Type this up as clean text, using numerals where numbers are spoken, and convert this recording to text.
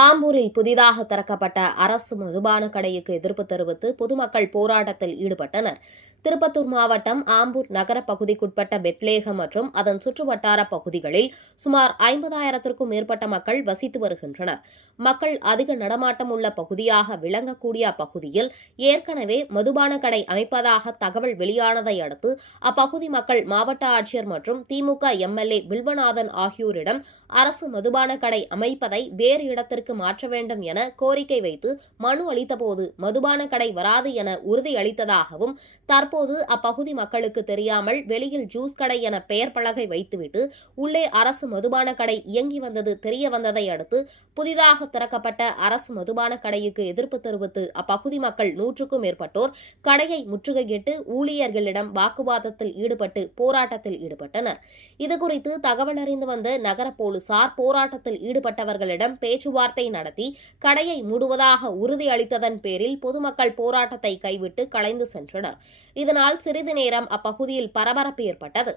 ஆம்பூரில் புதிதாக திறக்கப்பட்ட அரசு மதுபான கடைக்கு எதிர்ப்பு தெரிவித்து பொதுமக்கள் போராட்டத்தில் ஈடுபட்டனர். திருப்பத்தூர் மாவட்டம் ஆம்பூர் நகர பகுதிக்குட்பட்ட பெத்லேகம் மற்றும் அதன் சுற்றுவட்டார பகுதிகளில் சுமார் 50,000க்கும் மேற்பட்ட மக்கள் வசித்து வருகின்றனர். மக்கள் அதிக நடமாட்டம் உள்ள பகுதியாக விளங்கக்கூடிய அப்பகுதியில் ஏற்கனவே மதுபான கடை அமைப்பதாக தகவல் வெளியானதை அடுத்து அப்பகுதி மக்கள் மாவட்ட ஆட்சியர் மற்றும் திமுக எம்எல்ஏ வில்வநாதன் ஆகியோரிடம் அரசு மதுபான கடை அமைப்பதை வேறு இடத்திற்கு மாற்ற வேண்டும் என கோரிக்கை வைத்து மனு அளித்தபோது மதுபான கடை வராது என உறுதியளித்ததாகவும், தற்போது அப்பகுதி மக்களுக்கு தெரியாமல் வெளியில் ஜூஸ் கடை என பெயர் பலகை வைத்துவிட்டு உள்ளே அரசு மதுபான கடை இயங்கி வந்தது தெரிய வந்ததை அடுத்து புதிதாக திறக்கப்பட்ட அரசு மதுபான கடைக்கு எதிர்ப்பு தெரிவித்து அப்பகுதி மக்கள் 100க்கும் மேற்பட்டோர் கடையை முற்றுகையிட்டு ஊழியர்களிடம் வாக்குவாதத்தில் ஈடுபட்டு போராட்டத்தில் ஈடுபட்டனர். இதுகுறித்து தகவல் அறிந்து வந்த நகர போலீசார் போராட்டத்தில் ஈடுபட்டவர்களிடம் பேச்சுவார்த்தை நடத்தி கடையை மூடுவதாக உறுதியளித்ததன் பேரில் பொதுமக்கள் போராட்டத்தை கைவிட்டு கலைந்து சென்றனர். இதனால் சிறிது நேரம் அப்பகுதியில் பரபரப்பு ஏற்பட்டது.